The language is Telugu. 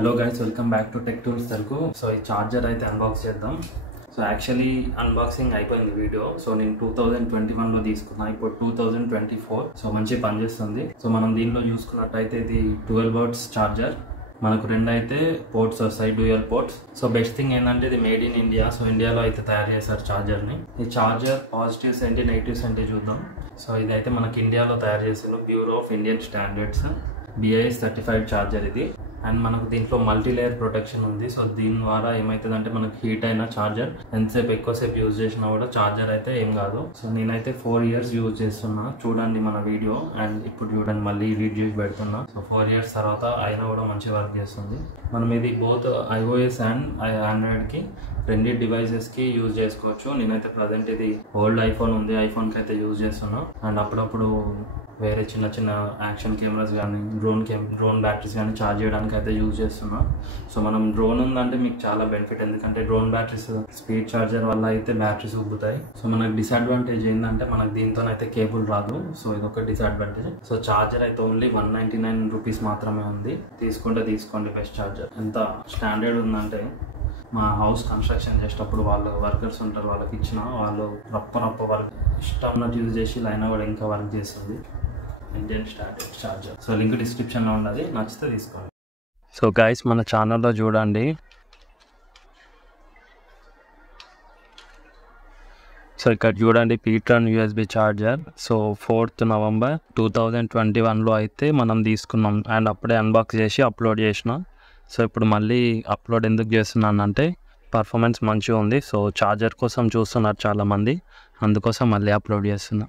Hello guys, welcome back to tech tools Telugu. So ఈ చార్జర్ అయితే అన్బాక్స్ చేద్దాం. సో యాక్చువల్లీ అన్బాక్సింగ్ అయిపోయింది వీడియో. సో నేను 2021లో తీసుకున్నా, ఇప్పుడు 2024. సో మంచి పనిచేస్తుంది. సో మనం దీనిలో చూసుకున్నట్టయితే ఇది 12 వాట్స్ చార్జర్. మనకు రెండు అయితే పోర్ట్స్ వస్తాయి, dual ports. So best thing ఏంటంటే ఇది మేడ్ ఇన్ ఇండియా. సో ఇండియాలో అయితే తయారు చేశారు చార్జర్ని. ఈ చార్జర్ పాజిటివ్స్ ఏంటి, నెగిటివ్స్ ఏంటి చూద్దాం. సో ఇదైతే మనకి ఇండియాలో తయారు చేసిన bureau of Indian standards BIS 35 charger ఇది. అండ్ మనకు దీంట్లో మల్టీ లేయర్ ప్రొటెక్షన్ ఉంది. సో దీని ద్వారా ఏమవుతుందంటే మనకి హీట్ అయిన చార్జర్ ఎంతసేపు ఎక్కువసేపు యూజ్ చేసినా కూడా చార్జర్ అయితే ఏం కాదు. సో నేనైతే 4 years యూజ్ చేస్తున్నా. చూడండి మన వీడియో, అండ్ ఇప్పుడు చూడండి మళ్ళీ రీడ్ చేసి పెడుతున్నా. సో 4 years తర్వాత అయినా కూడా మంచి వర్క్ చేస్తుంది. మనం ఇది బోత్ iOS అండ్ ఆండ్రాయిడ్కి రెండు డివైజెస్కి యూజ్ చేసుకోవచ్చు. నేనైతే ప్రజెంట్ ఇది ఓల్డ్ ఐఫోన్ ఉంది, ఐఫోన్కి అయితే యూజ్ చేస్తున్నా. అండ్ అప్పుడప్పుడు వేరే చిన్న చిన్న యాక్షన్ కెమెరాస్ కానీ డ్రోన్ బ్యాటరీస్ కానీ ఛార్జ్ చేయడానికి అయితే యూజ్ చేస్తున్నాం. సో మనం డ్రోన్ ఉందంటే మీకు చాలా బెనిఫిట్, ఎందుకంటే డ్రోన్ బ్యాటరీస్ స్పీడ్ ఛార్జర్ వల్ల అయితే బ్యాటరీస్ ఉబ్బుతాయి. సో మనకు డిసడ్వాంటేజ్ ఏంటంటే మనకు దీంతోనైతే కేబుల్ రాదు. సో ఇదొక డిసడ్వాంటేజ్. సో ఛార్జర్ అయితే ఓన్లీ 199 రూపీస్ మాత్రమే ఉంది. తీసుకోండి బెస్ట్ ఛార్జర్. ఎంత స్టాండర్డ్ ఉందంటే మా హౌస్ కన్స్ట్రక్షన్ చేసేటప్పుడు వాళ్ళు వర్కర్స్ ఉంటారు, వాళ్ళకి ఇచ్చిన వాళ్ళు రప్ప వర్క్ ఇష్టం ఉన్నట్టు యూజ్ చేసి అయినా కూడా ఇంకా వర్క్ చేస్తుంది. Indian standard charger. So link డిస్క్రిప్షన్లో ఉన్నది, నచ్చితే తీసుకోండి. సో గైస్, మన ఛానల్లో చూడండి. సో ఇక్కడ చూడండి pTron USB charger. So 4th November 2021లో అయితే మనం తీసుకున్నాం. అండ్ అప్పుడే అన్బాక్స్ చేసి అప్లోడ్ చేసినాం. సో ఇప్పుడు మళ్ళీ అప్లోడ్ ఎందుకు చేస్తున్నాను అంటే పర్ఫార్మెన్స్ మంచిగా ఉంది. సో చార్జర్ కోసం చూస్తున్నారు చాలామంది, అందుకోసం మళ్ళీ అప్లోడ్ చేస్తున్నా.